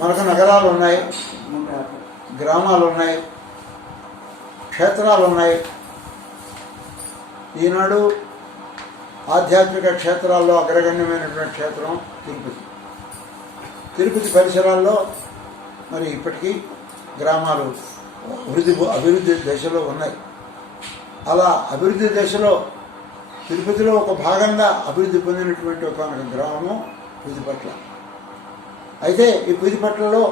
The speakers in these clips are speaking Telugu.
మనకు నగరాలు ఉన్నాయి, గ్రామాలు ఉన్నాయి, క్షేత్రాలు ఉన్నాయి. ఈనాడు ఆధ్యాత్మిక క్షేత్రాల్లో అగ్రగణ్యమైనటువంటి క్షేత్రం తిరుపతి. తిరుపతి పరిసరాల్లో మరి ఇప్పటికీ గ్రామాలు అభివృద్ధి దశలో ఉన్నాయి. అలా అభివృద్ధి దశలో తిరుపతిలో ఒక భాగంగా అభివృద్ధి పొందినటువంటి ఒక గ్రామము పుదిపట్ల. అయితే ఈ పుదిపట్లలో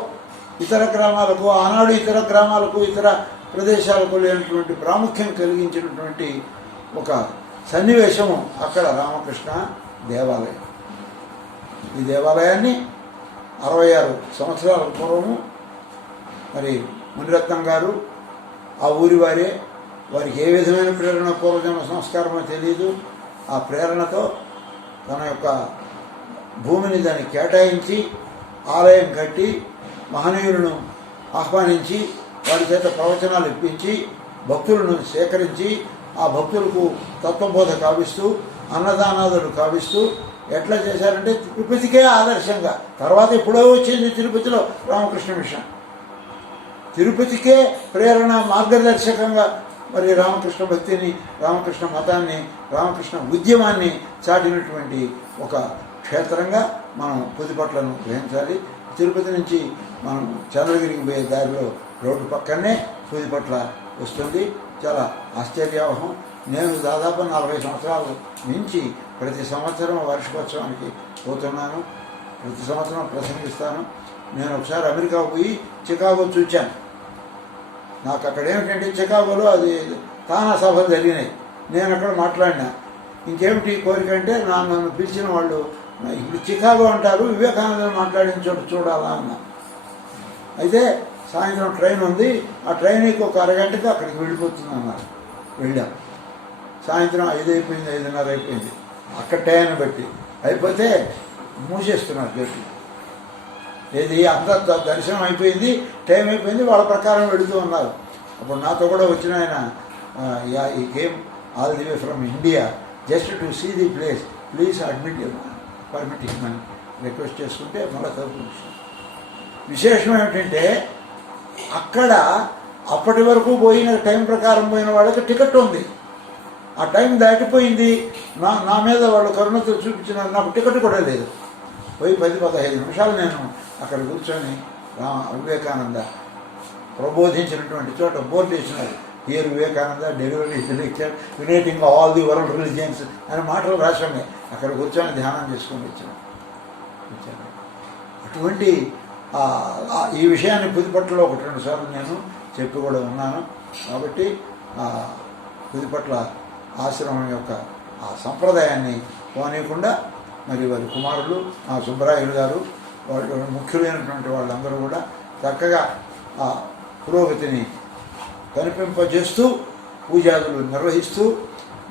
ఇతర గ్రామాలకు, ఆనాడు ఇతర గ్రామాలకు, ఇతర ప్రదేశాలకు లేనటువంటి ప్రాముఖ్యం కలిగించినటువంటి ఒక సన్నివేశము అక్కడ రామకృష్ణ దేవాలయం. ఈ దేవాలయాన్ని 66 సంవత్సరాల పూర్వము మరి మునిరత్నం గారు, ఆ ఊరి వారే, వారికి ఏ విధమైన ప్రేరణ, పూర్వజన్మ సంస్కారమో తెలియదు, ఆ ప్రేరణతో తన యొక్క భూమిని దాన్ని కేటాయించి ఆలయం కట్టి మహనీయులను ఆహ్వానించి వారి చేత ప్రవచనాలు ఇప్పించి భక్తులను సేకరించి ఆ భక్తులకు తత్వబోధ కావిస్తూ అన్నదానాదులు కావిస్తూ ఎట్లా చేశారంటే తిరుపతికే ఆదర్శంగా. తర్వాత ఎప్పుడో వచ్చింది తిరుపతిలో రామకృష్ణ మిషన్, తిరుపతికే ప్రేరణ మార్గదర్శకంగా మరి రామకృష్ణ భక్తిని, రామకృష్ణ మతాన్ని, రామకృష్ణ ఉద్యమాన్ని చాటినటువంటి ఒక క్షేత్రంగా మనం పుదిపట్లను గ్రహించాలి. తిరుపతి నుంచి మనం చంద్రగిరికి పోయే దారిలో రోడ్డు పక్కనే పుదిపట్ల వస్తుంది. చాలా ఆశ్చర్యావహం. నేను దాదాపు 40 సంవత్సరాల నుంచి ప్రతి సంవత్సరం వార్షికోత్సవానికి పోతున్నాను, ప్రతి సంవత్సరం ప్రసంగిస్తాను. నేను ఒకసారి అమెరికా పోయి చికాగో చూచాను. నాకు అక్కడ ఏమిటంటే చికాగోలో అది తానా సభలు జరిగినాయి, నేను అక్కడ మాట్లాడినా. ఇంకేమిటి కోరిక అంటే నన్ను పిలిచిన వాళ్ళు ఇప్పుడు చికాగో అంటారు, వివేకానంద మాట్లాడిన చోటు చూడాలా అన్న. అయితే సాయంత్రం ట్రైన్ ఉంది, ఆ ట్రైన్కి ఒక అరగంటకి అక్కడికి వెళ్ళిపోతుంది అన్నారు. వెళ్ళాం. సాయంత్రం 5 అయిపోయింది, 5:30 అయిపోయింది. అక్కడ టైం బట్టి అయిపోతే మూసేస్తున్నారు గేట్లు. ఏది అంతా దర్శనం అయిపోయింది, టైం అయిపోయింది, వాళ్ళ ప్రకారం వెళుతూ ఉన్నారు. అప్పుడు నాతో కూడా వచ్చిన ఆయన, he came all the way from India just to see the place, please admit permitting అని రిక్వెస్ట్ చేసుకుంటే మళ్ళీ తప్పు. విశేషం ఏమిటంటే అక్కడ అప్పటి వరకు పోయిన టైం ప్రకారం పోయిన వాళ్ళకి టికెట్ ఉంది, ఆ టైం దాటిపోయింది. నా మీద వాళ్ళు కరుణతో చూపించినారు, నాకు టికెట్ కూడా లేదు. పోయి 10-15 నిమిషాలు నేను అక్కడ కూర్చొని వివేకానంద ప్రబోధించినటువంటి చోట బోర్డు వేసినారు, here Vivekananda delivery lecture uniting all the world religions అనే మాటలు రాశాను. అక్కడ కూర్చొని ధ్యానం చేసుకొని వచ్చాను. అటువంటి ఈ విషయాన్ని పుదిపట్లలో 1-2 సార్లు నేను చెప్పి కూడా ఉన్నాను. కాబట్టి పుదిపట్ల ఆశ్రమం యొక్క ఆ సంప్రదాయాన్ని పోనీయకుండా మరి వారి కుమారులు సుబ్బరాయులు గారు, వాళ్ళు ముఖ్యులైనటువంటి వాళ్ళందరూ కూడా చక్కగా ఆ పురోగతిని కనిపింపజేస్తూ పూజాదులు నిర్వహిస్తూ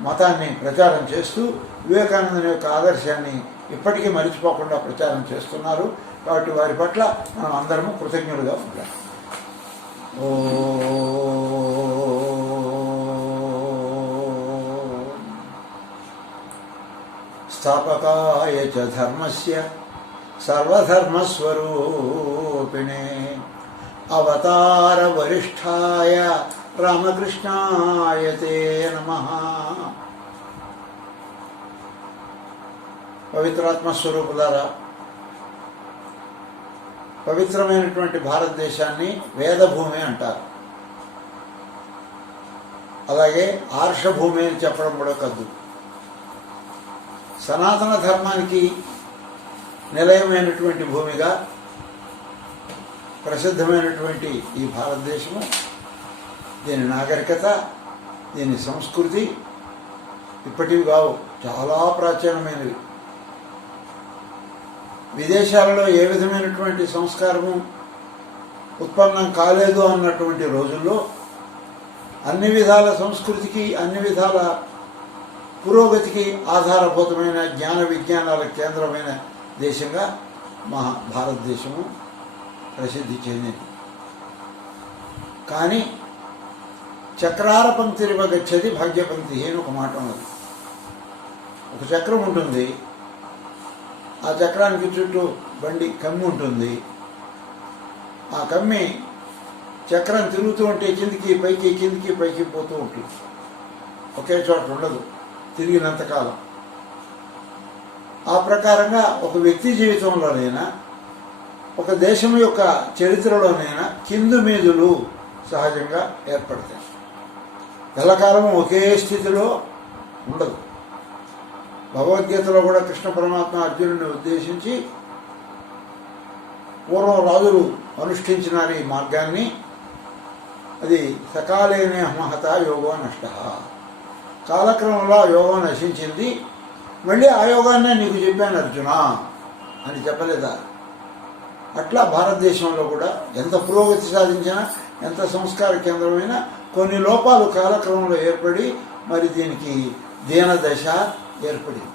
మతాన్ని ప్రచారం చేస్తూ వివేకానందుని యొక్క ఆదర్శాన్ని ఇప్పటికీ మరిచిపోకుండా ప్రచారం చేస్తున్నారు. కాబట్టి వారి పట్ల మనం అందరము కృతజ్ఞులుగా ఉంటాం. స్థాపకాయ చ ధర్మస్య సర్వధర్మస్వరూపిణే అవతార వరిష్ఠాయ రామకృష్ణాయ తే నమః. పవిత్రాత్మస్వరూపులారా, పవిత్రమైనటువంటి భారతదేశాన్ని వేదభూమి అంటారు. అలాగే ఆర్షభూమి అని చెప్పడం కూడా కద్దు. సనాతన ధర్మానికి నిలయమైనటువంటి భూమిగా ప్రసిద్ధమైనటువంటి ఈ భారతదేశము, దీని నాగరికత, దీని సంస్కృతి ఇప్పటివి కావు, చాలా ప్రాచీనమైనవి. విదేశాలలో ఏ విధమైనటువంటి సంస్కారము ఉత్పన్నం కాలేదు అన్నటువంటి రోజుల్లో అన్ని విధాల సంస్కృతికి, అన్ని విధాల పురోగతికి ఆధారభూతమైన జ్ఞాన విజ్ఞానాల కేంద్రమైన దేశంగా మా భారతదేశము ప్రసిద్ధి చెందింది. కానీ చక్రార పంక్తిరివ గచ్చతి భాగ్యపంక్తి అని ఒక మాట ఉన్నది. ఒక చక్రం ఉంటుంది, ఆ చక్రానికి చుట్టూ బండి కమ్మి ఉంటుంది, ఆ కమ్మి చక్రం తిరుగుతూ ఉంటే కిందికి పైకి పోతూ ఉంటుంది, ఒకే చోట ఉండదు తిరిగినంతకాలం. ఆ ప్రకారంగా ఒక వ్యక్తి జీవితంలోనైనా ఒక దేశం యొక్క చరిత్రలోనైనా కిందు మీదులు సహజంగా ఏర్పడతాయి. ఎల్లకాలము ఒకే స్థితిలో ఉండదు. భగవద్గీతలో కూడా కృష్ణ పరమాత్మ అర్జునుడిని ఉద్దేశించి పూర్వం రాజులు అనుష్ఠించినారు ఈ మార్గాన్ని, అది సకాలేనే మహత యోగో నష్ట, కాలక్రమంలో యోగం నశించింది, మళ్ళీ ఆ యోగాన్నే నీకు చెప్పాను అర్జున అని చెప్పలేదా? అట్లా భారతదేశంలో కూడా ఎంత పురోగతి సాధించినా, ఎంత సంస్కార కేంద్రమైనా కొన్ని లోపాలు కాలక్రమంలో ఏర్పడి మరి దీనికి దీనదశ ఏర్పడింది.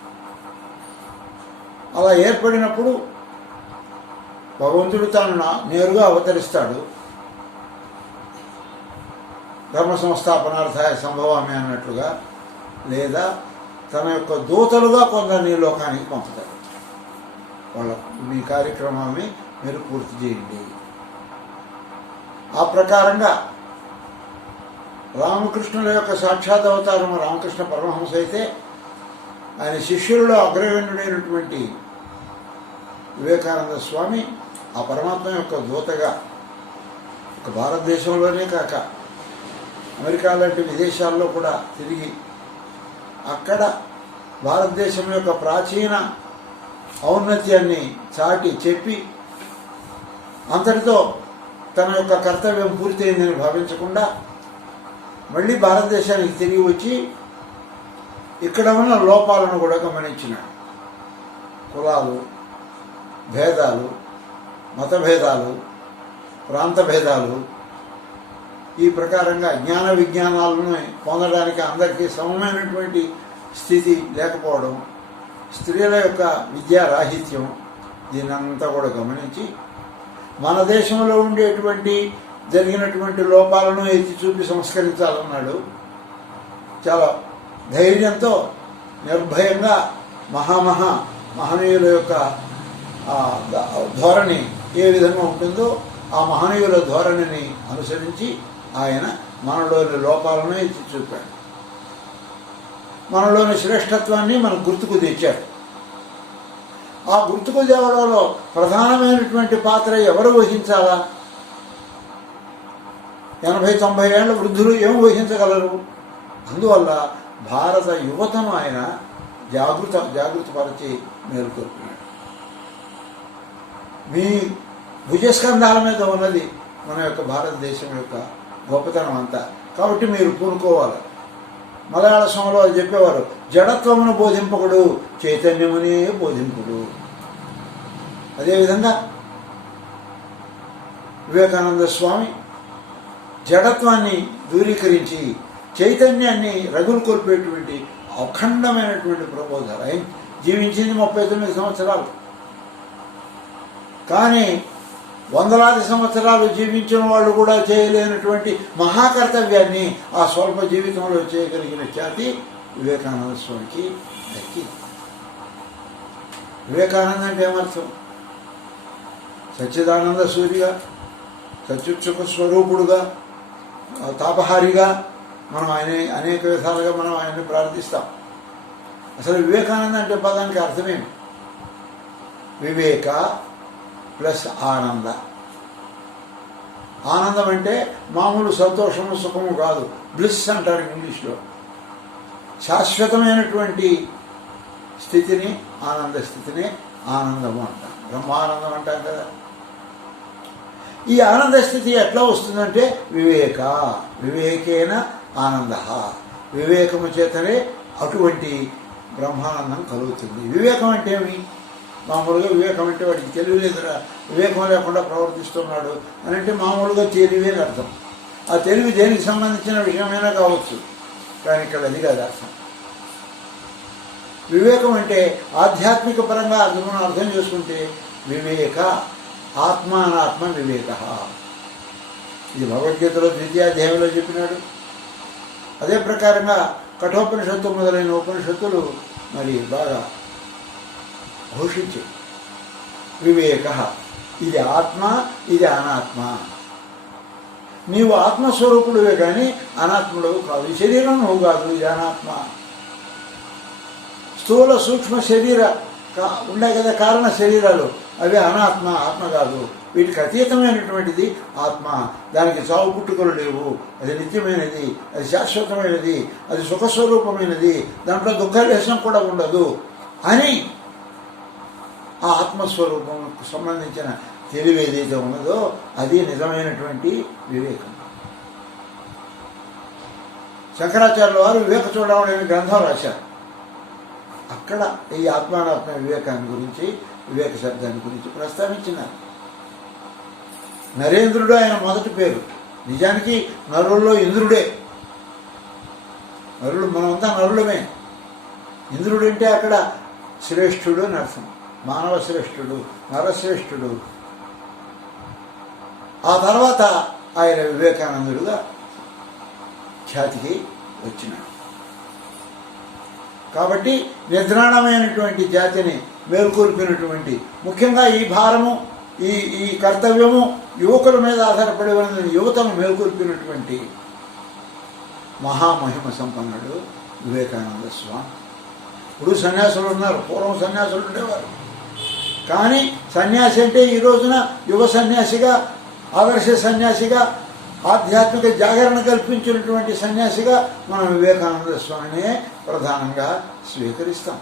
అలా ఏర్పడినప్పుడు భగవంతుడు తాను నేరుగా అవతరిస్తాడు. ధర్మ సంస్థాపనార్థాయ సంభవామి అన్నట్లుగా, లేదా తన యొక్క దూతలుగా కొందరిని లోకానికి పంపుతాడు. వాళ్ళ మీ కార్యక్రమాన్ని మీరు పూర్తి చేయండి. ఆ ప్రకారంగా రామకృష్ణుల యొక్క సాక్షాత్ అవతారం రామకృష్ణ పరమహంస అయితే, ఆయన శిష్యులలో అగ్రగణ్యుడైనటువంటి వివేకానంద స్వామి ఆ పరమాత్మ యొక్క దూతగా ఒక భారతదేశంలోనే కాక అమెరికా లాంటి విదేశాల్లో కూడా తిరిగి అక్కడ భారతదేశం యొక్క ప్రాచీన ఔన్నత్యాన్ని చాటి చెప్పి అంతటితో తన యొక్క కర్తవ్యం పూర్తయిందని భావించకుండా మళ్ళీ భారతదేశానికి తిరిగి వచ్చి ఇక్కడ ఉన్న లోపాలను కూడా గమనించినాడు. కులాలు, భేదాలు, మతభేదాలు, ప్రాంత భేదాలు, ఈ ప్రకారంగా జ్ఞాన విజ్ఞానాలను పొందడానికి అందరికీ సమమైనటువంటి స్థితి లేకపోవడం, స్త్రీల యొక్క విద్యారాహిత్యం, దీనంతా కూడా గమనించి మన దేశంలో ఉండేటువంటి జరిగినటువంటి లోపాలను ఎత్తి చూపి సంస్కరించాలన్నాడు. చాలా ధైర్యంతో నిర్భయంగా మహనీయుల యొక్క ధోరణి ఏ విధంగా ఉంటుందో ఆ మహనీయుల ధోరణిని అనుసరించి ఆయన మనలోని లోపాలను ఎత్తి చూపాడు. మనలోని శ్రేష్టత్వాన్ని మనకు గుర్తుకు తెచ్చాడు. ఆ గుర్తుకు తేవడంలో ప్రధానమైనటువంటి పాత్ర ఎవరు వహించాలా? 80-90 ఏళ్ల వృద్ధులు ఏం వహించగలరు? అందువల్ల భారత యువతను ఆయన జాగృతపరిచి మేలుకొల్పినాడు. మీ భుజస్కంధాల మీద ఉన్నది మన యొక్క భారతదేశం యొక్క గొప్పతనం అంతా. కాబట్టి మీరు పూనుకోవాలి. మలయాళ సంలో చెప్పేవారు, జడత్వమును బోధింపకుడు చైతన్యమునే బోధింపుడు. అదేవిధంగా వివేకానంద స్వామి జడత్వాన్ని దూరీకరించి చైతన్యాన్ని రగులు కొల్పేటువంటి అఖండమైనటువంటి ప్రబోధాలు. ఆయన జీవించింది 39 సంవత్సరాలు, కానీ వందలాది సంవత్సరాలు జీవించిన వాళ్ళు కూడా చేయలేనటువంటి మహాకర్తవ్యాన్ని ఆ స్వల్ప జీవితంలో చేయగలిగిన ఖ్యాతి వివేకానంద స్వామికి దక్కింది. వివేకానంద అంటే ఏమర్థం? సచ్చిదానంద సూర్యగా, సత్యుత్సుక స్వరూపుడుగా, తాపహారిగా మనం ఆయన అనేక విధాలుగా మనం ఆయన్ని ప్రార్థిస్తాం. అసలు వివేకానంద అంటే పదానికి అర్థమేమి? వివేక ప్లస్ ఆనంద. ఆనందం అంటే మామూలు సంతోషము సుఖము కాదు, బ్లిస్ అంటారు ఇంగ్లీష్లో. శాశ్వతమైనటువంటి స్థితిని, ఆనంద స్థితిని ఆనందము అంటాం, బ్రహ్మానందం అంటాం కదా. ఈ ఆనంద స్థితి ఎట్లా వస్తుందంటే వివేకేన ఆనంద, వివేకము చేతనే అటువంటి బ్రహ్మానందం కలుగుతుంది. వివేకం అంటే ఏమి? మామూలుగా వివేకం అంటే వాడికి తెలివి లేదురా, వివేకం లేకుండా ప్రవర్తిస్తున్నాడు అని అంటే మామూలుగా తెలివి అని అర్థం. ఆ తెలివి దేనికి సంబంధించిన విషయమైనా కావచ్చు, కానీ ఇక్కడ అది కాదు అర్థం. వివేకం అంటే ఆధ్యాత్మిక పరంగా మనం అర్థం చేసుకుంటే వివేక ఆత్మానాత్మ వివేక. ఇది భగవద్గీతలో 2వ అధ్యాయంలో చెప్పినాడు. అదే ప్రకారంగా కఠోపనిషత్తు మొదలైన ఉపనిషత్తులు మరి బాగా ఘోషించి వివేక ఇది ఆత్మ, ఇది అనాత్మ. నీవు ఆత్మస్వరూపుడువే కానీ అనాత్ముడు కాదు. ఈ శరీరం నువ్వు కాదు, ఇది అనాత్మ. స్థూల సూక్ష్మ శరీర ఉన్నాయి కదా కారణ శరీరాలు, అవి అనాత్మ, ఆత్మ కాదు. వీటికి అతీతమైనటువంటిది ఆత్మ. దానికి చావు పుట్టుకలు లేవు. అది నిత్యమైనది, అది శాశ్వతమైనది, అది సుఖస్వరూపమైనది, దాంట్లో దుఃఖలేశం కూడా ఉండదు అని ఆ ఆత్మస్వరూపంకు సంబంధించిన తెలివి ఏదైతే ఉన్నదో అది నిజమైనటువంటి వివేకం. శంకరాచార్యుల వారు వివేక చూడమని అనే గ్రంథం రాశారు. అక్కడ ఈ ఆత్మానాత్మ వివేకాన్ని గురించి, వివేక శబ్దాన్ని గురించి ప్రస్తావించినారు. నరేంద్రుడు ఆయన మొదటి పేరు. నిజానికి నరుల్లో ఇంద్రుడే. నరులు మనమంతా నరులమే. ఇంద్రుడు అంటే అక్కడ శ్రేష్ఠుడు అని అర్థం. మానవ శ్రేష్ఠుడు, నరశ్రేష్ఠుడు. ఆ తర్వాత ఆయన వివేకానందుడుగా ఖ్యాతికి వచ్చినాడు. కాబట్టి నిద్రాణమైనటువంటి జాతిని మేల్కొల్పినటువంటి, ముఖ్యంగా ఈ భారము, ఈ కర్తవ్యము యువకుల మీద ఆధారపడి ఉన్న యువతను మేల్కొల్పినటువంటి మహామహిమ సంపన్నుడు వివేకానంద స్వామి. ఇప్పుడు సన్యాసులు ఉన్నారు, పూర్వం సన్యాసులు ఉండేవారు. కానీ సన్యాసి అంటే ఈ రోజున యువ సన్యాసిగా, ఆదర్శ సన్యాసిగా, ఆధ్యాత్మిక జాగరణ కల్పించినటువంటి సన్యాసిగా మనం వివేకానంద స్వామినే ప్రధానంగా స్వీకరిస్తాం.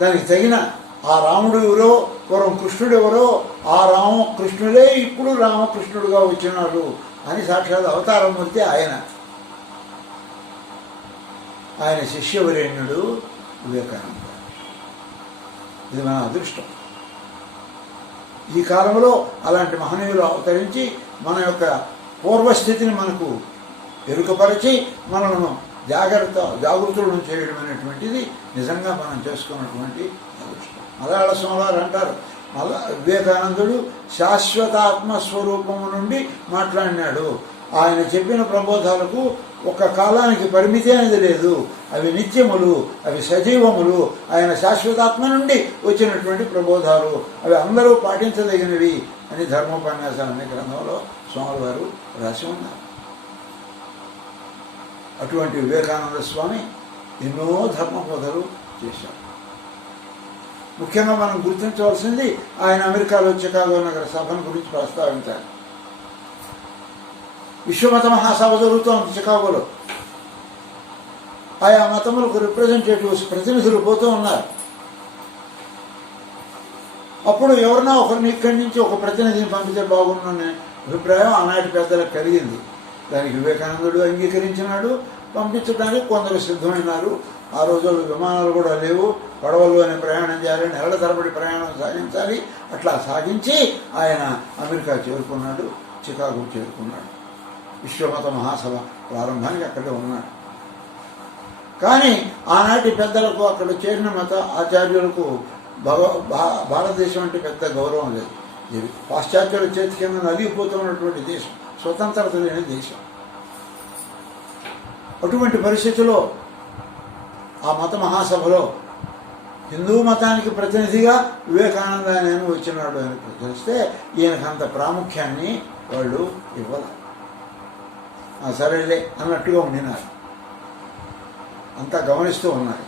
దానికి తగిన ఆ రాముడు ఎవరో, పూర్వం కృష్ణుడు ఎవరో, ఆ రామకృష్ణుడే ఇప్పుడు రామకృష్ణుడుగా వచ్చినాడు అని సాక్షాత్ అవతారమూర్తి ఆయన. ఆయన శిష్యవరేణ్యుడు వివేకానంద. ఇది మన అదృష్టం. ఈ కాలంలో అలాంటి మహనీయులు అవతరించి మన యొక్క పూర్వస్థితిని మనకు ఎరుకపరిచి మనలను జాగృతులను చేయడం అనేటువంటిది నిజంగా మనం చేసుకున్నటువంటి అదృష్టం. మలయాళ స్వామి అంటారు, వివేకానందుడు శాశ్వత ఆత్మస్వరూపము నుండి మాట్లాడినాడు. ఆయన చెప్పిన ప్రబోధాలకు ఒక కాలానికి పరిమితి అనేది లేదు. అవి నిత్యములు, అవి సజీవములు. ఆయన శాశ్వతాత్మ నుండి వచ్చినటువంటి ప్రబోధాలు, అవి అందరూ పాటించదగినవి అని ధర్మోపన్యాసాలు అనే గ్రంథంలో స్వామి వారు రాసి ఉన్నారు. అటువంటి వివేకానంద స్వామి ఎన్నో ధర్మబోధలు చేశారు. ముఖ్యంగా మనం గుర్తించవలసింది ఆయన అమెరికాలో చికాగో నగర సభను గురించి ప్రస్తావించాలి. విశ్వమత మహాసభ జరుగుతోంది చికాగోలో. ఆయా మతములకు రిప్రజెంటేటివ్స్, ప్రతినిధులు పోతూ ఉన్నారు. అప్పుడు ఎవరినా ఒకరిని ఇక్కడి నుంచి ఒక ప్రతినిధిని పంపితే బాగుందనే అభిప్రాయం ఆనాటి పెద్దలకు కలిగింది. దానికి వివేకానందుడు అంగీకరించినాడు. పంపించడానికి కొందరు సిద్ధమైనారు. ఆ రోజుల్లో విమానాలు కూడా లేవు, పడవల్లోనే ప్రయాణం చేయాలి, నెలల తరబడి ప్రయాణం సాగించాలి. అట్లా సాగించి ఆయన అమెరికా చేరుకున్నాడు, చికాగో చేరుకున్నాడు. విశ్వమత మహాసభ ప్రారంభానికి అక్కడే ఉన్నాడు. కానీ ఆనాటి పెద్దలకు, అక్కడ చేరిన మత ఆచార్యులకు భారతదేశం అంటే పెద్ద గౌరవం లేదు. ఇది పాశ్చాత్యుల చేతి కింద నలిగిపోతున్నటువంటి దేశం, స్వతంత్రత లేని దేశం. అటువంటి పరిస్థితిలో ఆ మత మహాసభలో హిందూ మతానికి ప్రతినిధిగా వివేకానంద నేను వచ్చినాడు అని తెలిస్తే ఈయనకంత ప్రాముఖ్యాన్ని వాళ్ళు ఇవ్వాలి. సరేలే అన్నట్టుగా ఉండినారు. అంతా గమనిస్తూ ఉన్నారు.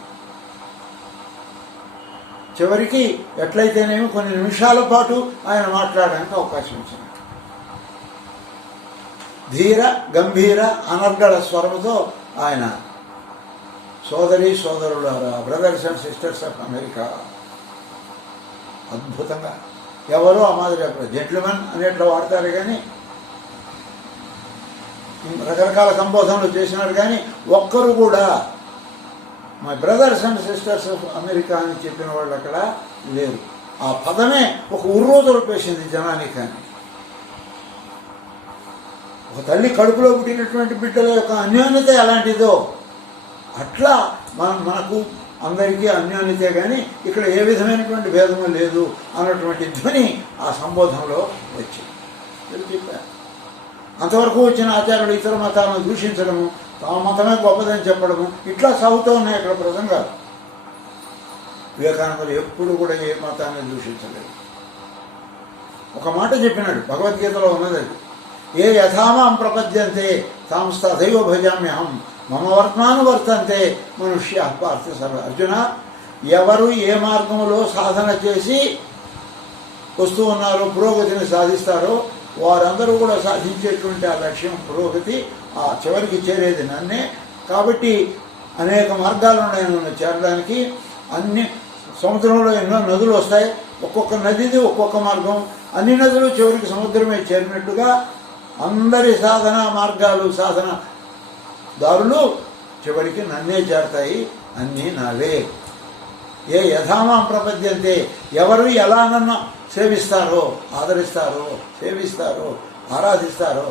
చివరికి ఎట్లయితేనేమి కొన్ని నిమిషాల పాటు ఆయన మాట్లాడడానికి అవకాశం ఇచ్చినాడు. ధీర గంభీర అనర్గళ స్వరముతో ఆయన సోదరి సోదరులారా, brothers and sisters of America, అద్భుతంగా ఎవరో ఆ మాదిరి జెంట్లమెన్ అనేట్లో వాడతారు కానీ రకరకాల సంబోధనలు చేసినారు. కానీ ఒక్కరు కూడా my brothers and sisters of America అని చెప్పిన వాళ్ళు అక్కడ లేరు. ఆ పదమే ఒక ఉర్రోదొలిపేసింది జనానికి. కానీ ఒక తల్లి కడుపులో పుట్టినటువంటి బిడ్డల యొక్క అన్యోన్యత ఎలాంటిదో అట్లా మనకు అందరికీ అన్యోన్యతే. కానీ ఇక్కడ ఏ విధమైనటువంటి భేదము లేదు అన్నటువంటి ధ్వని ఆ సంబోధనలో వచ్చింది. చెప్పారు. అంతవరకు వచ్చిన ఆచార్యులు ఇతర మతాలను దూషించడము, తమ మతమే గొప్పదని చెప్పడము, ఇట్లా సాగుతూ ఉన్నాయి అక్కడ ప్రసంగాలు. వివేకానందులు ఎప్పుడు కూడా ఏ మతాన్ని దూషించలేదు. ఒక మాట చెప్పినాడు, భగవద్గీతలో ఉన్నది అది, ఏ యథామాం ప్రపద్యంతే తాం తథైవ భజామ్యహం మమ వర్తమానువర్తంతే మనుష్య పార్థ సర్వ. అర్జున, ఎవరు ఏ మార్గంలో సాధన చేసి వస్తూ ఉన్నారో, పురోగతిని సాధిస్తారో, వారందరూ కూడా సాధించేటువంటి ఆ లక్ష్యం పురోగతి, ఆ చివరికి చేరేది నన్నే. కాబట్టి అనేక మార్గాలు ఉన్నాయి నన్ను చేరడానికి. అన్ని సముద్రంలో ఎన్నో నదులు వస్తాయి, ఒక్కొక్క నదిది ఒక్కొక్క మార్గం. అన్ని నదులు చివరికి సముద్రమే చేరినట్టుగా అందరి సాధన మార్గాలు, సాధన దారులు చివరికి నన్నే చేరతాయి, అన్నీ నావే. ఏ యథామాం ప్రపద్యంతే, ఎవరు ఎలా నన్ను సేవిస్తారో, ఆదరిస్తారో, సేవిస్తారో, ఆరాధిస్తారో,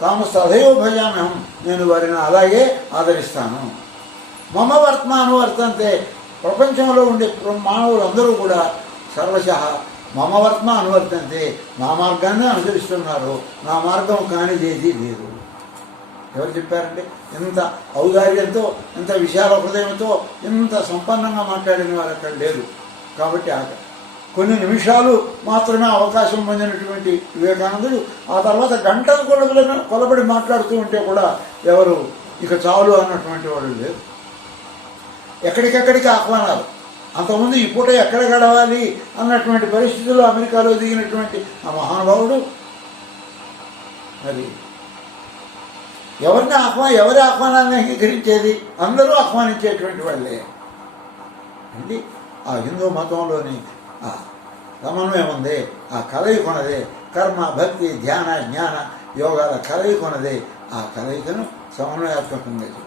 తాము తథైవ భజామ్యహం, నేను వారిని అలాగే ఆదరిస్తాను. మమ వర్తమానువర్తంతే, ప్రపంచంలో ఉండే మానవులందరూ కూడా సర్వశః మమ వర్తమానువర్తంతే, నా మార్గాన్ని అనుసరిస్తున్నారు. నా మార్గం కానిదేది లేదు. ఎవరు చెప్పారంటే? ఎంత ఔదార్యంతో, ఎంత విశాల హృదయంతో, ఎంత సంపన్నంగా మాట్లాడిన వారు అక్కడ లేరు. కాబట్టి కొన్ని నిమిషాలు మాత్రమే అవకాశం పొందినటువంటి వివేకానందుడు ఆ తర్వాత గంటలు కొలబడి మాట్లాడుతూ ఉంటే కూడా ఎవరు ఇక చాలు అన్నటువంటి వాడు లేరు. ఎక్కడికెక్కడికి ఆహ్వానాలు. అంతకుముందు ఈ పూట ఎక్కడ గడవాలి అన్నటువంటి పరిస్థితుల్లో అమెరికాలో దిగినటువంటి ఆ మహానుభావుడు మరి ఎవరి ఆహ్వానాన్ని అంగీకరించేది? అందరూ ఆహ్వానించేటువంటి వాళ్ళే అండి. ఆ హిందూ మతంలోని ఆ సమన్వయం ఉంది, ఆ కలయికొనదే కర్మ, భక్తి, ధ్యాన, జ్ఞాన యోగాల కలయికొనదే. ఆ కలయికను సమన్వయాత్మకంగా చెప్పి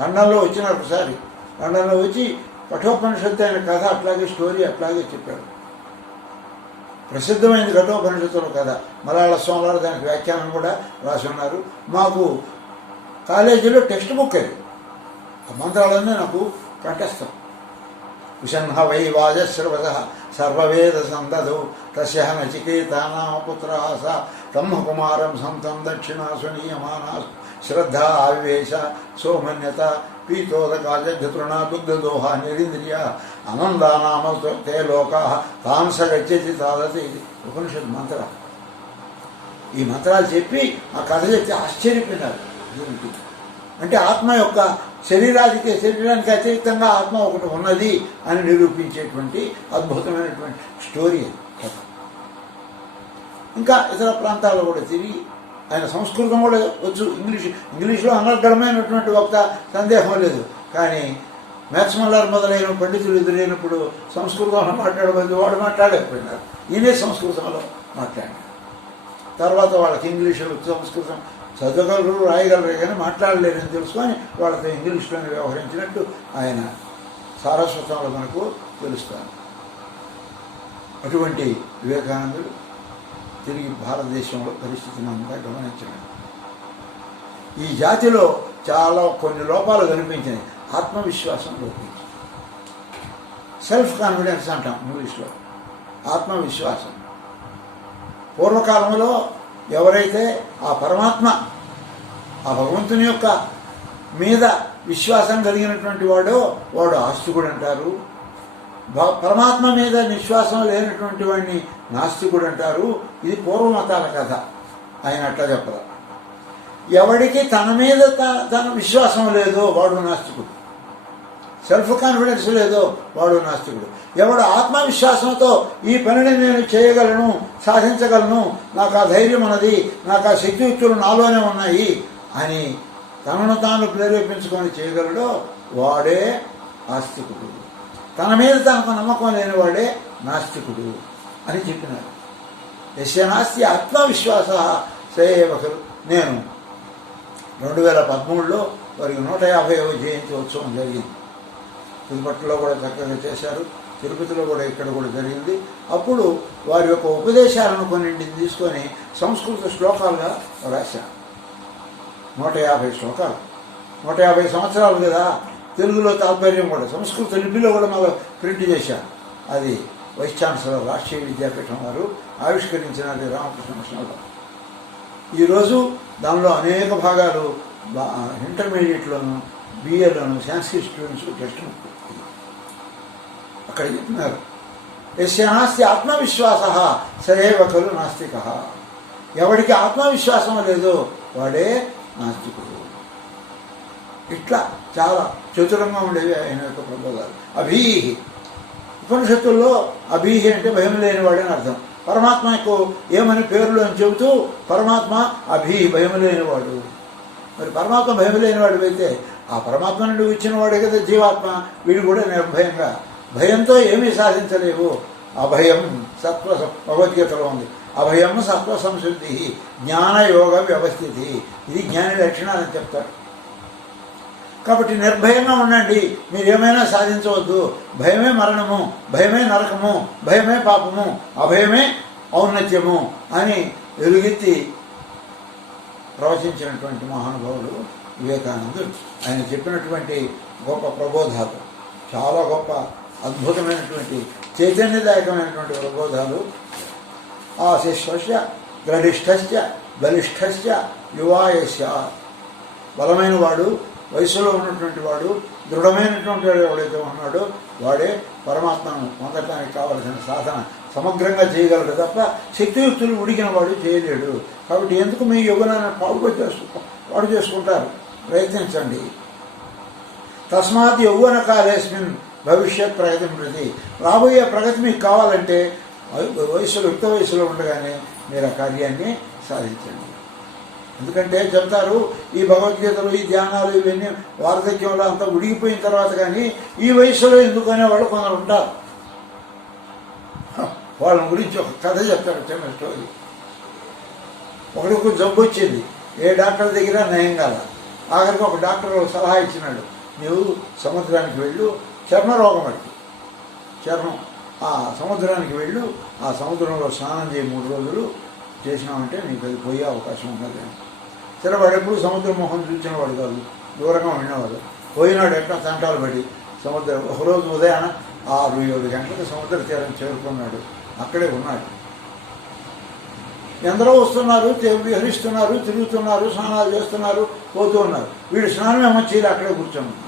లండన్లో వచ్చినారు ఒకసారి. లండన్లో వచ్చి కఠోపనిషత్తు అయిన కథ అట్లాగే స్టోరీ అట్లాగే చెప్పాడు. ప్రసిద్ధమైంది కఠోపనిషత్తుల కథ. మలయాళ స్వామివారు దానికి వ్యాఖ్యానం కూడా రాసి ఉన్నారు. మాకు కాలేజీలో టెక్స్ట్ బుక్ అది. ఆ మంత్రాలన్నీ నాకు కంఠస్థం. విషన్హ వై వాజశ్రవస సర్వవేద సందధౌ తస్య నచికేతానామపుత్రః స తమ్మ కుమారం సంతం దక్షిణాసునీయమానా శ్రద్ధా ఆవివేశ సోమన్యత పీతోదకాజతృణా దుగ్ధదోహ నిరింద్రియ ఆనందానామ తే లోకా తాం స గచ్చతి తాదతి. ఇది ఉపనిషత్ మంత్ర. ఈ మంత్రాలు చెప్పి ఆ కథ చెప్తే ఆశ్చర్యపోయినారు. అంటే ఆత్మ యొక్క శరీరానికి అతిరిక్తంగా ఆత్మ ఒకటి ఉన్నది అని నిరూపించేటువంటి అద్భుతమైనటువంటి స్టోరీ కథ. ఇంకా ఇతర ప్రాంతాల్లో కూడా తిరిగి ఆయన సంస్కృతం కూడా వచ్చు, ఇంగ్లీష్లో అనర్గళమైనటువంటి వక్త, సందేహం లేదు. కానీ మ్యాక్స్ మల్లర్ మొదలైన పండితులు ఎదురైనప్పుడు సంస్కృతంలో మాట్లాడబోదు, వాడు మాట్లాడలేకపోయినారు. ఈయనే సంస్కృతంలో మాట్లాడారు. తర్వాత వాళ్ళకి ఇంగ్లీషు, సంస్కృతం చదవగలరు, రాయగలరు, కానీ మాట్లాడలేరని తెలుసుకొని వాళ్ళతో ఇంగ్లీష్లోనే వ్యవహరించినట్టు ఆయన సారస్వతంలో మనకు తెలుస్తాను. అటువంటి వివేకానందుడు తిరిగి భారతదేశంలో పరిస్థితిని అంతా గమనించాడు. ఈ జాతిలో చాలా కొన్ని లోపాలు కనిపించినాయి. ఆత్మవిశ్వాసం లోపించింది. సెల్ఫ్ కాన్ఫిడెన్స్ అంటాం ఇంగ్లీష్లో. ఆత్మవిశ్వాసం. పూర్వకాలంలో ఎవరైతే ఆ పరమాత్మ, ఆ భగవంతుని యొక్క మీద విశ్వాసం కలిగినటువంటి వాడు ఆస్తికుడు అంటారు. పరమాత్మ మీద విశ్వాసం లేనటువంటి వాడిని నాస్తికుడు అంటారు. ఇది పూర్వమతాల కథ. ఆయన అట్లా చెప్పరు. ఎవడికి తన మీద తన విశ్వాసం లేదో వాడు నాస్తికుడు. సెల్ఫ్ కాన్ఫిడెన్స్ లేదో వాడు నాస్తికుడు. ఎవడు ఆత్మవిశ్వాసంతో ఈ పనిని నేను చేయగలను, సాధించగలను, నాకు ఆ ధైర్యం ఉన్నది, నాకు ఆ శక్తియుక్తులు నాలోనే ఉన్నాయి అని తనను తాను ప్రేరేపించుకొని చేయగలడో వాడే ఆస్తికుడు. తన మీద తనకు నమ్మకం లేనివాడే నాస్తికుడు అని చెప్పినారు. యస్య నాస్తి ఆత్మవిశ్వాస సేవకులు. నేను 2013లో వారికి 150వ జయంతి ఉత్సవం జరిగింది. తిరుపతిలో కూడా చక్కగా చేశారు, తిరుపతిలో కూడా ఇక్కడ కూడా జరిగింది. అప్పుడు వారి యొక్క ఉపదేశాలను కొన్నింటిని తీసుకొని సంస్కృత శ్లోకాలుగా రాశారు. 150 శ్లోకాలు. 150 సంవత్సరాలు కదా. తెలుగులో తాత్పర్యం కూడా సంస్కృత లిపిలో కూడా మళ్ళీ ప్రింట్ చేశారు. అది వైస్ ఛాన్సలర్ రాష్ట్రీయ విద్యాపీఠం వారు ఆవిష్కరించినది రామకృష్ణ మిషన్లో. ఈరోజు దానిలో అనేక భాగాలు ఇంటర్మీడియట్లోను, బిఏలోను సాంస్క్రిట్ స్టూడెంట్స్ టెక్స్ట్ బుక్. అక్కడ చెప్తున్నారు, యస్య నాస్తి ఆత్మవిశ్వాస సయేవ ఖలు నాస్తిక. ఎవడికి ఆత్మవిశ్వాసం లేదో వాడే నాస్తికుడు. ఇట్లా చాలా చతురంగా ఉండేవి ఆయన యొక్క ప్రబోధాలు. అభీహి, ఉపనిషత్తుల్లో అభీహి అంటే భయం లేనివాడని అర్థం. పరమాత్మకు ఏమని పేర్లు అని చెబుతూ పరమాత్మ అభీహి, భయం లేనివాడు. మరి పరమాత్మ భయం లేనివాడు అయితే ఆ పరమాత్మ నుండి వచ్చిన వాడే కదా జీవాత్మ. వీడు కూడా నిర్భయంగా, భయంతో ఏమీ సాధించలేవు. అభయం సత్వ, భగవద్గీతలో ఉంది, అభయం సత్వ సంశుద్ధి జ్ఞానయోగ వ్యవస్థితి. ఇది జ్ఞాని లక్షణాలని చెప్తారు. కాబట్టి నిర్భయంగా ఉండండి, మీరు ఏమైనా సాధించవద్దు. భయమే మరణము, భయమే నరకము, భయమే పాపము, అభయమే ఔన్నత్యము అని ఎలుగెత్తి ప్రవచించినటువంటి మహానుభావుడు వివేకానందుడు. ఆయన చెప్పినటువంటి గొప్ప ప్రబోధాలు, చాలా గొప్ప అద్భుతమైనటువంటి చైతన్యదాయకమైనటువంటి ప్రబోధాలు. ఆశిష్వశ్చ గ్రడిష్ఠశ్చ బలిష్ఠశ్చ యువాయశ్చ. బలమైన వాడు, వయసులో ఉన్నటువంటి వాడు, దృఢమైనటువంటి వాడు ఎవడైతే ఉన్నాడో వాడే పరమాత్మను పొందటానికి కావలసిన సాధన సమగ్రంగా చేయగలడు తప్ప శక్తియుక్తులు ఉడికిన వాడు చేయలేడు. కాబట్టి ఎందుకు మీ యవ్వనాన్ని పాడు చేసుకుంటారు? ప్రయత్నించండి. తస్మాత్ యౌవన కాలేస్మిన్ భవిష్యత్ ప్రగతి ప్రతి. రాబోయే ప్రగతి మీకు కావాలంటే వయసులో, యుక్త వయసులో ఉండగానే మీరు ఆ కార్యాన్ని సాధించండి. ఎందుకంటే చెప్తారు, ఈ భగవద్గీతలు, ఈ ధ్యానాలు, ఇవన్నీ వార్ధక్యంలో అంతా ఉడిగిపోయిన తర్వాత కానీ ఈ వయసులో ఎందుకనే వాళ్ళు కొందరు ఉంటారు. వాళ్ళ గురించి ఒక కథ చెప్తారు, చిన్న స్టోరీ. ఒకరికి జబ్బు వచ్చింది, ఏ డాక్టర్ దగ్గర నయం కాల. ఆఖరికి ఒక డాక్టర్ సలహా ఇచ్చినాడు, నీవు సముద్రానికి వెళ్ళు, చర్మ రోగం అడిగి చర్మం, ఆ సముద్రానికి వెళ్ళు, ఆ సముద్రంలో స్నానం చేయి 3 రోజులు చేసినామంటే నీకు అది పోయే అవకాశం ఉన్నది. సరే, వాడు ఎప్పుడు సముద్ర మొహం చూసిన వాడు కాదు, దూరంగా ఉన్నవాడు. పోయినాడు ఎట్లా తంటాలు పడి సముద్రం. ఒకరోజు ఉదయాన 6-7 గంటలకు సముద్ర తీరం చేరుకున్నాడు. అక్కడే ఉన్నాడు. ఎందరో వస్తున్నారు, విహరిస్తున్నారు, తిరుగుతున్నారు, స్నానాలు చేస్తున్నారు, పోతూ ఉన్నారు. వీడు స్నానం ఏమో చేయలే, అక్కడే కూర్చొని ఉన్నాడు.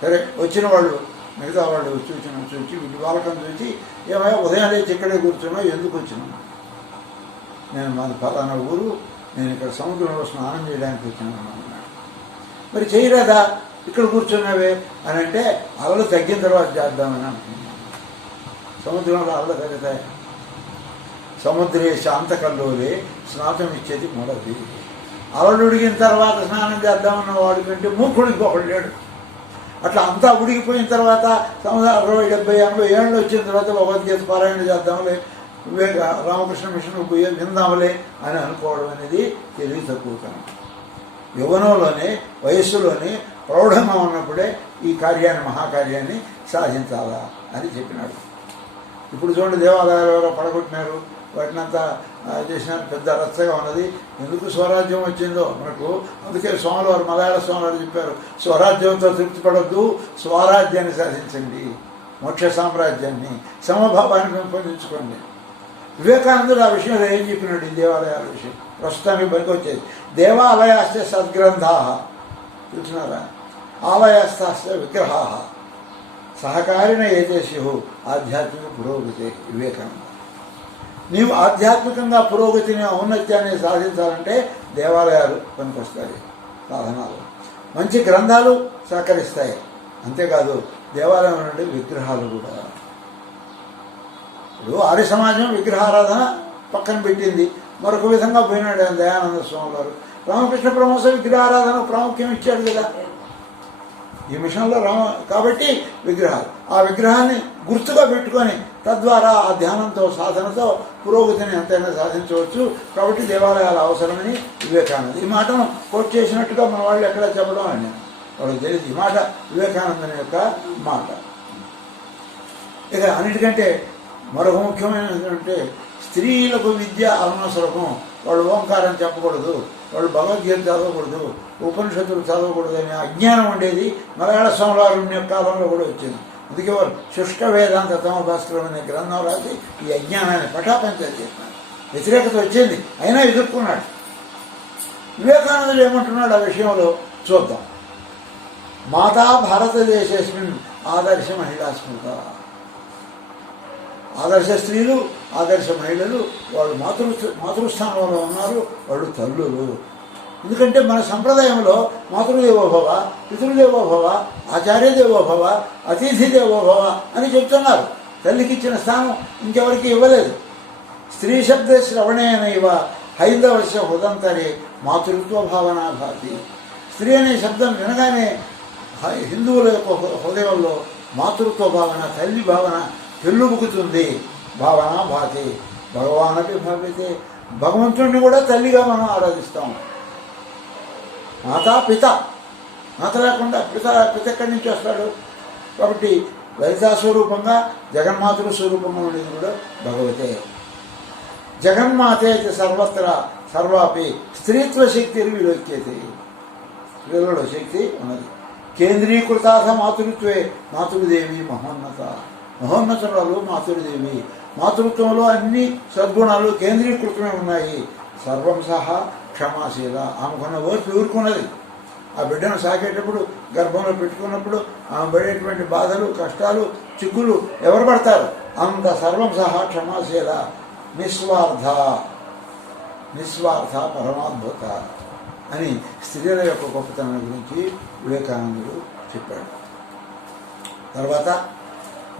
సరే, వచ్చిన వాళ్ళు మిగతా వాళ్ళు చూచి వీడి వాళ్ళకం చూసి, ఏమయ్యా ఉదయం లేచి ఇక్కడే కూర్చున్నావు, ఎందుకు వచ్చినావు? నేను మాది పలానా ఊరు, నేను ఇక్కడ సముద్రంలో స్నానం చేయడానికి వచ్చినాను అన్నాడు. మరి చేయలేదా, ఇక్కడ కూర్చున్నావే అని అంటే, అలలు తగ్గిన తర్వాత చేద్దామని అనుకున్నాను. సముద్రంలో అలలు తగ్గుతాయి. సముద్రే శాంతకల్లోలే స్నాతం ఇచ్చేది మొదటి. అలలు ఉడిగిన తర్వాత స్నానం చేద్దామన్న వాడి కంటే మూర్ఖుడు ఇంకొకడు లేడు. అట్లా అంతా ఉడికిపోయిన తర్వాత 60, 70, 80 ఏళ్ళు వచ్చిన తర్వాత భగవద్గీత పారాయణ చేద్దాంలే, రామకృష్ణ మిషన్ విందాంలే అని అనుకోవడం అనేది తెలివి తక్కువతనం. యువనంలోనే, వయస్సులోనే, ప్రౌఢంగా ఉన్నప్పుడే ఈ కార్యాన్ని, మహాకార్యాన్ని సాధించాలా అని చెప్పినాడు. ఇప్పుడు చూడండి, దేవాలయాలు ఎవరో పడగొట్టినారు, వాటినంతా చేసినారు, పెద్ద రచ్చగా ఉన్నది. ఎందుకు స్వరాజ్యం వచ్చిందో మనకు. అందుకే స్వామివారు, మలయాళ స్వామివారు చెప్పారు, స్వరాజ్యంతో తృప్తి పడొద్దు, స్వరాజ్యాన్ని సాధించండి, మోక్ష సామ్రాజ్యాన్ని, సమభావాన్ని పెంపొందించుకోండి. వివేకానందుడు ఆ విషయంలో ఏం చెప్పినాడు ఈ దేవాలయాల విషయం? ప్రస్తుతానికి పనికొచ్చేది. దేవాలయాస్తే సద్గ్రంథా, చూసినారా? ఆలయాస్తాస్తే విగ్రహా సహకారిణ ఏతేస్యు ఆధ్యాత్మిక పురోగతి. వివేకానంద, నీవు ఆధ్యాత్మికంగా పురోగతిని, ఔన్నత్యాన్ని సాధించాలంటే దేవాలయాలు పనికొస్తాయి, సాధనాలు, మంచి గ్రంథాలు సహకరిస్తాయి. అంతేకాదు దేవాలయం నుండి విగ్రహాలు కూడా. ఇప్పుడు ఆర్య సమాజం విగ్రహారాధన పక్కన పెట్టింది, మరొక విధంగా పోయినాడు దయానంద స్వామి వారు. రామకృష్ణ పరమహంస విగ్రహారాధన ప్రాముఖ్యం ఇచ్చాడు కదా ఈ మిషన్లో కాబట్టి విగ్రహాలు, ఆ విగ్రహాన్ని గుర్తుగా పెట్టుకొని తద్వారా ఆ ధ్యానంతో, సాధనతో పురోగతిని ఎంతైనా సాధించవచ్చు. కాబట్టి దేవాలయాలు అవసరమని వివేకానంద ఈ మాటను కోట్ చేసినట్టుగా మన వాళ్ళు ఎక్కడ చెప్పడం అని వాళ్ళకి తెలియదు. ఈ మాట వివేకానందని యొక్క మాట. ఇక అన్నిటికంటే మరొక ముఖ్యమైనటువంటి, స్త్రీలకు విద్య అనవసరము, వాళ్ళు ఓంకారం చెప్పకూడదు, వాళ్ళు భగవద్గీత చదవకూడదు, ఉపనిషత్తులు చదవకూడదు అనే అజ్ఞానం ఉండేది. మలయాళ స్వామి కాలంలో కూడా వచ్చింది. అందుకే వారు శుష్క వేదాంత తమభాస్కరం అనే గ్రంథం రాసి ఈ అజ్ఞానాన్ని పటాపంచలు చేసినారు. వ్యతిరేకత వచ్చింది, అయినా ఎదుర్కొన్నాడు. వివేకానందుడు ఏమంటున్నాడు ఆ విషయంలో చూద్దాం. మాతా భారతదేశేస్మిన్ ఆదర్శ మహిళా స్మృత. ఆదర్శ స్త్రీలు, ఆదర్శ మహిళలు వాళ్ళు మాతృస్థానంలో ఉన్నారు, వాళ్ళు తల్లులు. ఎందుకంటే మన సంప్రదాయంలో మాతృదేవోభవ, పితృదేవోభవ, ఆచార్యదేవోభవ, అతిథి దేవోభవ అని చెప్తున్నారు. తల్లికి ఇచ్చిన స్థానం ఇంకెవరికి ఇవ్వలేదు. స్త్రీ శబ్ద శ్రవణేనైవ హైందవస్య హృదంతరే మాతృత్వ భావన భాతి. స్త్రీ అనే శబ్దం వినగానే హిందువుల యొక్క హృదయంలో మాతృత్వ భావన, తల్లి భావన పెళ్ళుబుకుతుంది. భావన భాతి భగవానపి భావితే. భగవంతుడిని కూడా తల్లిగా మనం ఆరాధిస్తాం. మాతా పిత, మాత లేకుండా పిత ఎక్కడి నుంచి వస్తాడు? కాబట్టి లలితా స్వరూపంగా జగన్మాతృ స్వరూపంగా ఉండేది కూడా భగవతే. జగన్మాతే సర్వత్ర సర్వాపి స్త్రీత్వ శక్తి విలోక్యతే. స్త్రీలలో శక్తి ఉన్నది. కేంద్రీకృతాథ మాతృత్వే మాతృదేవి మహోన్నత. మహోన్నతురాలు మాతృదేవి. మాతృత్వంలో అన్ని సద్గుణాలు కేంద్రీకృతమే ఉన్నాయి. సర్వం సహా క్షమాశీల. ఆమెకున్న ఓర్పు ఊరుకున్నది. ఆ బిడ్డను సాకేటప్పుడు, గర్భంలో పెట్టుకున్నప్పుడు ఆమె పడేటువంటి బాధలు, కష్టాలు, చిక్కులు ఎవరు పడతారు? అంత సర్వం సహా క్షమాశీల, నిస్వార్థ పరమాద్భుత అని స్త్రీల యొక్క గొప్పతనం గురించి వివేకానందుడు చెప్పాడు. తర్వాత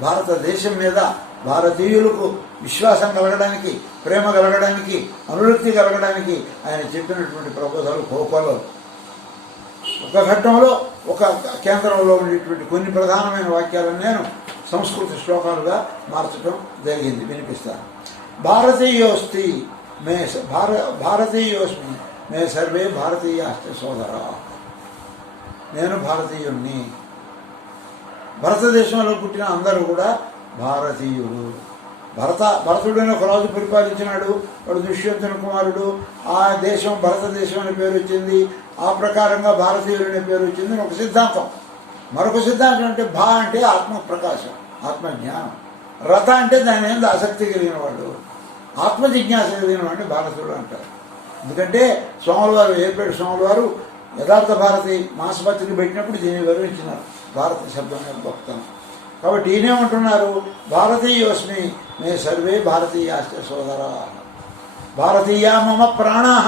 భారతదేశం మీద భారతీయులకు విశ్వాసం కలగడానికి, ప్రేమ కలగడానికి, అనురక్తి కలగడానికి ఆయన చెప్పినటువంటి ప్రబోధాలు కోకోలో ఒక ఘట్టంలో, ఒక కేంద్రంలో ఉండేటువంటి కొన్ని ప్రధానమైన వాక్యాలను నేను సంస్కృత శ్లోకాలుగా మార్చడం జరిగింది. వినిపిస్తాను. భారతీయోస్మి మే సర్వే భారతీయాశ్చ సోదరా. నేను భారతీయుణ్ణి. భారతదేశంలో పుట్టిన అందరూ కూడా భారతీయుడు. భరతుడైన ఒక రాజు పరిపాలించినాడు. వాడు దుష్యంతుని కుమారుడు. ఆ దేశం భారతదేశం అనే పేరు వచ్చింది. ఆ ప్రకారంగా భారతీయుడు అనే పేరు వచ్చింది ఒక సిద్ధాంతం. మరొక సిద్ధాంతం అంటే భా అంటే ఆత్మ ప్రకాశం, ఆత్మజ్ఞానం. రథ అంటే దాని మీద ఆసక్తి కలిగిన వాడు, ఆత్మ జిజ్ఞాస కలిగిన వాడిని భారతుడు అంటారు. ఎందుకంటే స్వాముల వారు, ఏర్పేట స్వాముల వారు యథార్థ భారతి మాసపత్రిక పెట్టినప్పుడు దీన్ని వివరించినారు, భారత శబ్దం యొక్క గొప్పతనం. కాబట్టి ఈయనేమంటున్నారు? భారతీయోస్మి మే సర్వే భారతీయాశ్చ సోదరా. భారతీయ మమ ప్రాణాః.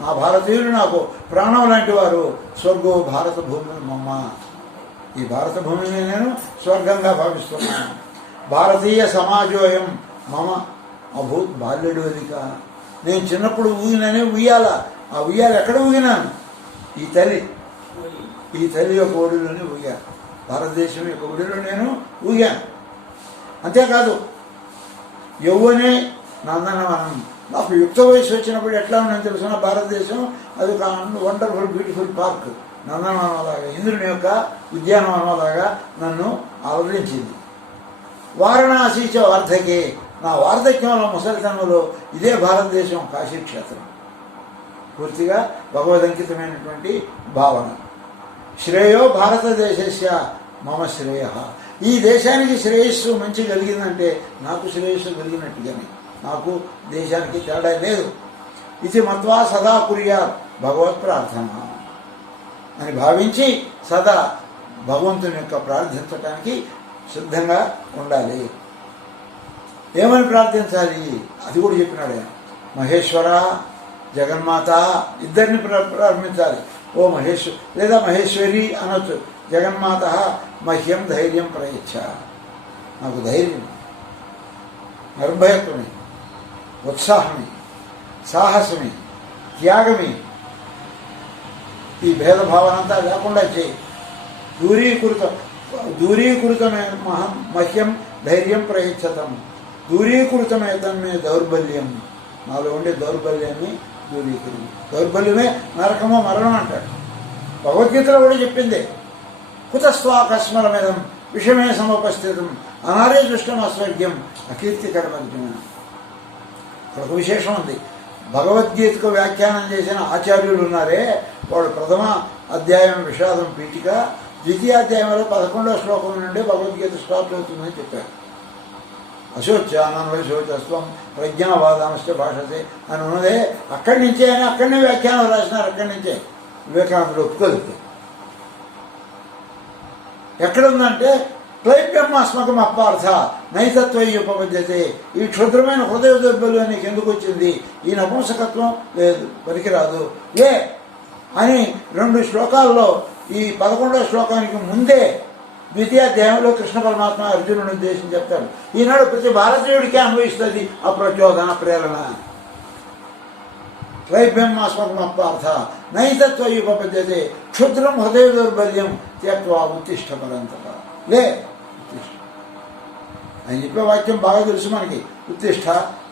నా భారతీయులు నాకు ప్రాణం లాంటి వారు. స్వర్గో భారత భూమి మమ్మ. ఈ భారత భూమిని నేను స్వర్గంగా భావిస్తున్నాను. భారతీయ సమాజోయం మమ అభూత్ బాల్యడోలిక. నేను చిన్నప్పుడు ఊగిననే ఉయ్యాల. ఆ ఉయ్యాల ఎక్కడ ఊగినాను? ఈ తల్లి యొక్క ఒడిలోనే ఊగాను. భారతదేశం యొక్క ఒడిలో నేను ఊగాను. అంతేకాదు యౌవనే నందనవనం. నాకు యుక్త వయసు వచ్చినప్పుడు ఎట్లా ఉందని తెలుసుకున్న భారతదేశం అది ఒక వండర్ఫుల్ బ్యూటిఫుల్ పార్క్, నందనవనం లాగా, ఇంద్రుని యొక్క ఉద్యానవనం లాగా నన్ను ఆవరించింది. వారణాసీచ వార్ధకే. నా వార్ధక్యంలో, ముసలితనంలో ఇదే భారతదేశం కాశీక్షేత్రం. పూర్తిగా భగవదంకితమైనటువంటి భావన. శ్రేయో భారతదేశస్య మమ శ్రేయ. ఈ దేశానికి శ్రేయస్సు మంచి కలిగిందంటే నాకు శ్రేయస్సు కలిగినట్టుగానే, నాకు దేశానికి తేడా లేదు. ఇది మత్వా సదా కుర్యాత్ భగవత్ ప్రార్థన అని భావించి సదా భగవంతుని యొక్క ప్రార్థించడానికి సిద్ధంగా ఉండాలి. ఏమని ప్రార్థించాలి అది కూడా చెప్పినాడు ఆయన. మహేశ్వర, జగన్మాత ఇద్దరిని ప్రారంభించాలి. ఓ మహేశ్వరి లేదా మహేశ్వరి అనొచ్చు. జగన్మాత మహ్యం ధైర్యం ప్రయచ్చ. నాకు ధైర్యం, నిర్భయత్వమే, ఉత్సాహమే, సాహసమే, త్యాగమే, ఈ భేదభావన అంతా లేకుండా చేయి. దూరీకృతమే మహ్యం ధైర్యం ప్రయచ్చతం. దూరీకృతమే తన్మే దౌర్బల్యం. నాలో ఉండే దౌర్బల్యాన్ని దూరీకరి. దౌర్బల్యమే నరకమో మరణం అంటాడు. భగవద్గీతలో కూడా చెప్పిందే. కుతస్వాకస్మరమిదం విషమే సముపస్థితం అనారే దృష్టం అస్వర్గ్యం అకీర్తికరమర్జున. ఇక్కడ ఒక విశేషం ఉంది. భగవద్గీతకు వ్యాఖ్యానం చేసిన ఆచార్యులు ఉన్నారే, వాడు ప్రథమ అధ్యాయం విషాదం పీఠిక, ద్వితీయాధ్యాయంలో 11వ శ్లోకం నుండి భగవద్గీత స్టార్ట్ అవుతుందని చెప్పారు. అశోచ్యానందశోచస్వం ప్రజ్ఞావాదాంశ భాషతే అని ఉన్నదే అక్కడి నుంచే అని అక్కడనే వ్యాఖ్యానం రాసినారు. అక్కడి నుంచే వివేకానందుడు ఒప్పుకోలేదు. ఎక్కడుందంటే క్లైప్యమాస్మకం అపార్థ నైతత్వయ్య ఉపపద్యతే. ఈ క్షుద్రమైన హృదయ దౌర్బల్యం నీకు ఎందుకు వచ్చింది? ఈ నపుంసకత్వం లేదు, పనికిరాదు ఏ అని 2 శ్లోకాల్లో ఈ 11వ శ్లోకానికి ముందే ద్వితీయాధ్యాయంలో కృష్ణ పరమాత్మ అర్జునుడిని ఉద్దేశించి చెప్తాడు. ఈనాడు ప్రతి భారతీయుడికి అన్వయిస్తుంది ఆ ప్రచోదన ప్రేరణ. క్లైప్యమాస్మకం అపార్థ నైతత్వయ్య ఉపపద్యతే క్షుద్రం హృదయ దౌర్బల్యం త్యక్వా ఉత్తిష్ట పరంతట. లే ఉత్తిష్ట అని చెప్పే వాక్యం బాగా తెలుసు మనకి. ఉత్తిష్ట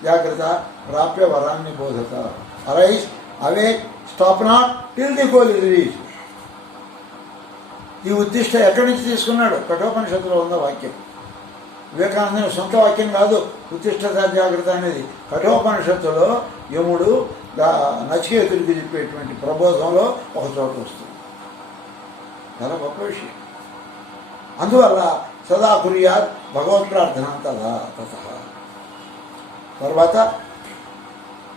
జాగ్రత్త ప్రాప్య వరాన్ని బోధత. Arise awake stop not till the goal is reach. ఈ ఉత్తిష్ట ఎక్కడి నుంచి తీసుకున్నాడు? కఠోపనిషత్తులో ఉన్న వాక్యం. వివేకానంద సొంత వాక్యం కాదు. ఉత్తిష్ట జాగ్రత్త అనేది కఠోపనిషత్తులో యముడు నచికేతుడికి చెప్పేటువంటి ప్రబోధంలో ఒక చోట వస్తుంది. చాలా గొప్ప విషయం. అందువల్ల సదా కుర్యాత్ భగవత్ ప్రార్థన తదా తత. తర్వాత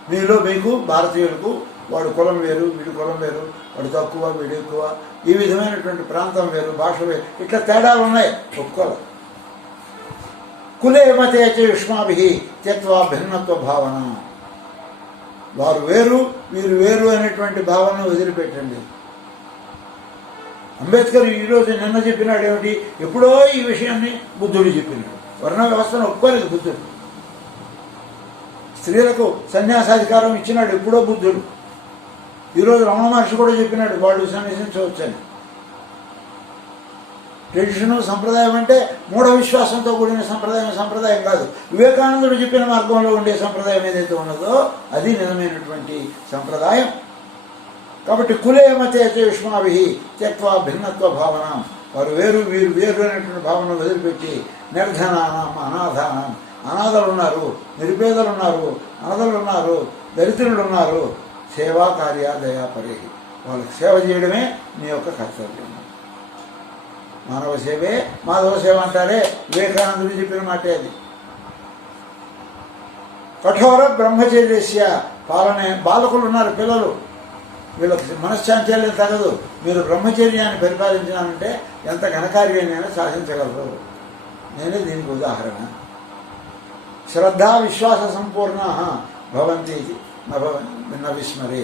మీలో మీకు భారతీయులకు వాడు కులం వేరు, వీడి కులం వేరు, వాడు తక్కువ వీడు ఎక్కువ, ఈ విధమైనటువంటి ప్రాంతం వేరు, భాష వేరు, ఇట్లా తేడాలు ఉన్నాయి. ఒప్పుకోవాలి. కులే మతే యుష్మాభి త్యక్వా భిన్నత్వ భావన. వారు వేరు వీరు వేరు అనేటువంటి భావనను వదిలిపెట్టండి. అంబేద్కర్ ఈరోజు నిన్న చెప్పినాడు ఏమిటి? ఎప్పుడో ఈ విషయాన్ని బుద్ధుడు చెప్పినాడు. వర్ణ వ్యవస్థను ఒప్పుకోలేదు బుద్ధుడు. స్త్రీలకు సన్యాసాధికారం ఇచ్చినాడు ఎప్పుడో బుద్ధుడు. ఈరోజు రమణ మహర్షి కూడా చెప్పినాడు వాళ్ళు సన్యాసించవచ్చని. ట్రెడిషను సంప్రదాయం అంటే మూఢ విశ్వాసంతో కూడిన సంప్రదాయం కాదు. వివేకానందుడు చెప్పిన మార్గంలో ఉండే సంప్రదాయం ఏదైతే ఉన్నదో అది నిజమైనటువంటి సంప్రదాయం. కాబట్టి కులే మతే యుష్మాభి త్యక్వా భిన్నత్వ భావన. వారు వేరు వీరు వేరు అనేటువంటి భావన వదిలిపెట్టి నిర్ధనానం అనాథానం. అనాథలు ఉన్నారు, నిరుపేదలు ఉన్నారు, అనాథలు ఉన్నారు, దరిద్రులు ఉన్నారు. సేవా కార్య దయా పరేహి. వాళ్ళకి సేవ చేయడమే నీ యొక్క కర్తవ్యం. మానవ సేవే మాధవ సేవ అంటారే. వివేకానందుడు చెప్పిన మాటే అది. కఠోర బ్రహ్మచర్యస్య పాలనే. బాలకులు ఉన్నారు, పిల్లలు, వీళ్ళకి మనశ్చాంచల్యం తగదు. మీరు బ్రహ్మచర్యాన్ని పరిపాలించినానంటే ఎంత ఘనకార్యాన్నైనా సాధించగలరు. నేనే దీనికి ఉదాహరణ. శ్రద్ధా విశ్వాస సంపూర్ణ భవంతి న విస్మరే.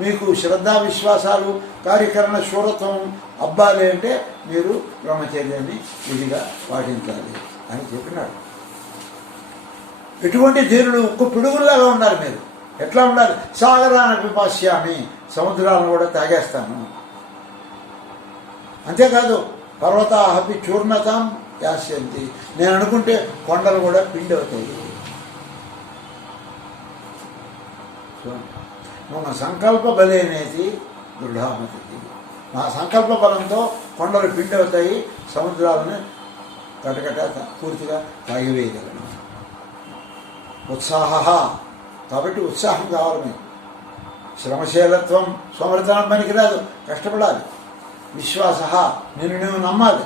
మీకు శ్రద్ధా విశ్వాసాలు కార్యకరణ శూరత్వం అబ్బాలి అంటే మీరు బ్రహ్మచర్యాన్ని విధిగా పాటించాలి అని చెప్పినాడు. ఎటువంటి ధీరులు ఉక్కు పిడుగుల్లాగా ఉన్నారు మీరు. ఎట్లా ఉండాలి? సాగరాన పిపాస్యామి. సముద్రాలను కూడా తాగేస్తాను. అంతేకాదు పర్వతాహపి చూర్ణతాం యాస్యంతి. నేను అనుకుంటే కొండలు కూడా పిండి అవుతాయి. మమ సంకల్ప బలేనేది దృఢామతి. నా సంకల్ప బలంతో కొండలు పిండి అవుతాయి, సముద్రాలను కటకట పూర్తిగా తాగివేయగలను. ఉత్సాహ. కాబట్టి ఉత్సాహం కావాలి మీకు. శ్రమశీలత్వం సోమరితనం పనికిరాదు, కష్టపడాలి. విశ్వాస. నేను నువ్వు నమ్మాలి.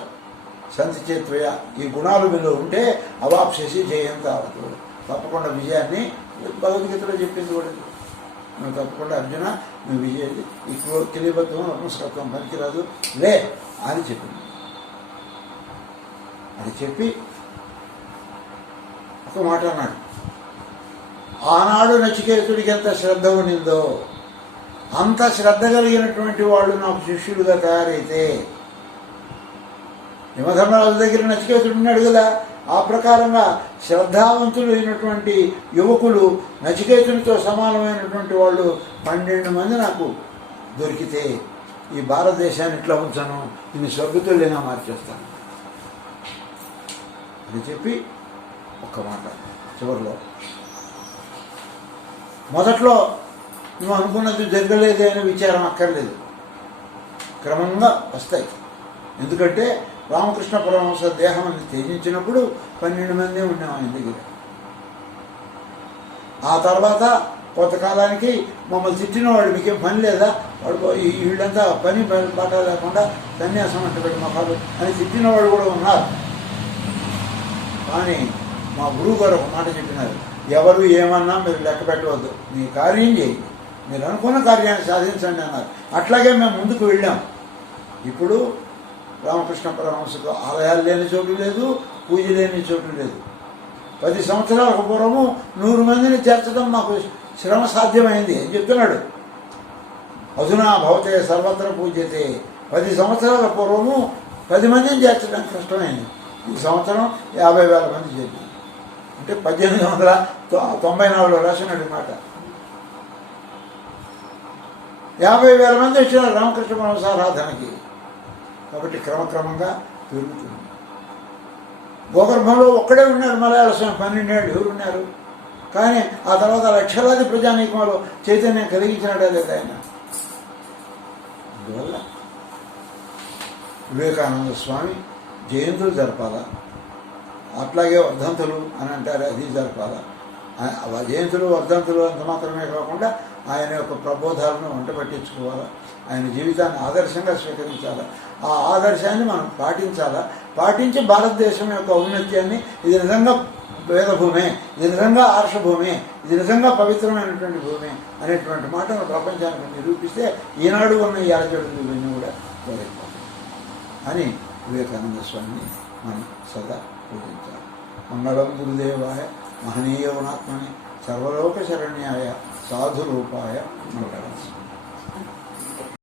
సంతి చేత్వయ. ఈ గుణాలు మీలో ఉంటే అవాప్సేసి జయం కావద్దు. తప్పకుండా విజయాన్ని భగవద్గీతలో చెప్పింది కూడా. నువ్వు తప్పకుండా అర్జున నువ్వు విజయాన్ని ఈ తెలియబద్ధం నపుంసకత్వం పనికిరాదు లే అని చెప్పింది. అని చెప్పి ఒక మాట అన్నాడు. ఆనాడు నచికేతుడికి ఎంత శ్రద్ధ ఉండిందో అంత శ్రద్ధ కలిగినటువంటి వాళ్ళు నాకు శిష్యులుగా తయారైతే, యమధర్మరాజు దగ్గర నచికేతుడు ఉన్నాడు కదా, ఆ ప్రకారంగా శ్రద్ధావంతులు అయినటువంటి యువకులు నచికేతునితో సమానమైనటువంటి వాళ్ళు 12 మంది నాకు దొరికితే ఈ భారతదేశాన్ని ఇట్లా ఉంచాను, దీన్ని స్వర్గతుల్యంగా మార్చేస్తాను అని చెప్పి ఒక్క మాట చివరిలో. మొదట్లో నువ్వు అనుకున్నది జరగలేదే అనే విచారం అక్కర్లేదు, క్రమంగా వస్తాయి. ఎందుకంటే రామకృష్ణ పరమహంస దేహాన్ని త్యజించినప్పుడు 12 మంది ఉన్నాం ఆయన దగ్గర. ఆ తర్వాత కొంతకాలానికి మమ్మల్ని తిట్టిన వాడు మీకేం పని లేదా, వాడు వీళ్ళంతా పని పాట లేకుండా సన్యాసం అంటే మొక్కలు అని తిట్టిన వాడు కూడా ఉన్నారు. కానీ మా గురువు గారు ఒక మాట చెప్పినారు, ఎవరు ఏమన్నా మీరు లెక్క పెట్టవద్దు, మీ కార్యం చేయండి, మీరు అనుకున్న కార్యాన్ని సాధించండి అన్నారు. అట్లాగే మేము ముందుకు వెళ్ళాం. ఇప్పుడు రామకృష్ణ పరమహంసకు ఆలయాలు లేని చోటు లేదు, పూజ లేని చోటు లేదు. 10 సంవత్సరాలకు పూర్వము 100 మందిని చేర్చడం మాకు శ్రమ సాధ్యమైంది అని చెప్తున్నాడు. అధునా భవతే సర్వత్ర పూజ్యతే. 10 సంవత్సరాల పూర్వము 10 మందిని చేర్చడం కష్టమైంది. ఈ సంవత్సరం 50,000 మంది చేరింది. అంటే 1894లో రాసినట్టు మాట. 50,000 మంది వచ్చినారు రామకృష్ణ పరమహంస ఆరాధనకి. కాబట్టి క్రమక్రమంగా పెరుగుతుంది. భూగర్భంలో ఒక్కడే ఉన్నారు మలయాళ స్వామి, 12 ఏళ్ళు ఎవరు ఉన్నారు? కానీ ఆ తర్వాత లక్షలాది ప్రజానీకంలో చైతన్యం కలిగించినట్టే లేదు ఆయన. అందువల్ల వివేకానంద స్వామి జయంతులు జరపాలా, అట్లాగే వర్ధంతులు అని అంటారు, అది జరపాలా. జయంతులు వర్ధంతులు అంత మాత్రమే కాకుండా ఆయన యొక్క ప్రబోధాలను వంట పట్టించుకోవాలా, ఆయన జీవితాన్ని ఆదర్శంగా స్వీకరించాలా, ఆ ఆదర్శాన్ని మనం పాటించాలా. పాటించి భారతదేశం యొక్క ఔన్నత్యాన్ని, ఇది నిజంగా వేదభూమే, ఇది నిజంగా ఆర్షభూమి, ఇది నిజంగా పవిత్రమైనటువంటి భూమి అనేటువంటి మాటను ప్రపంచానికి నిరూపిస్తే ఈనాడు ఉన్న ఈ ఆచరణలు ఇవన్నీ కూడా కోరైపోతాయి అని వివేకానంద స్వామిని మనం సదా పూజించాలి. మంగళం గురుదేవాయ మహనీయవనాత్మని సర్వలోక శరణ్యాయ సాధురూపాయ మంగళం.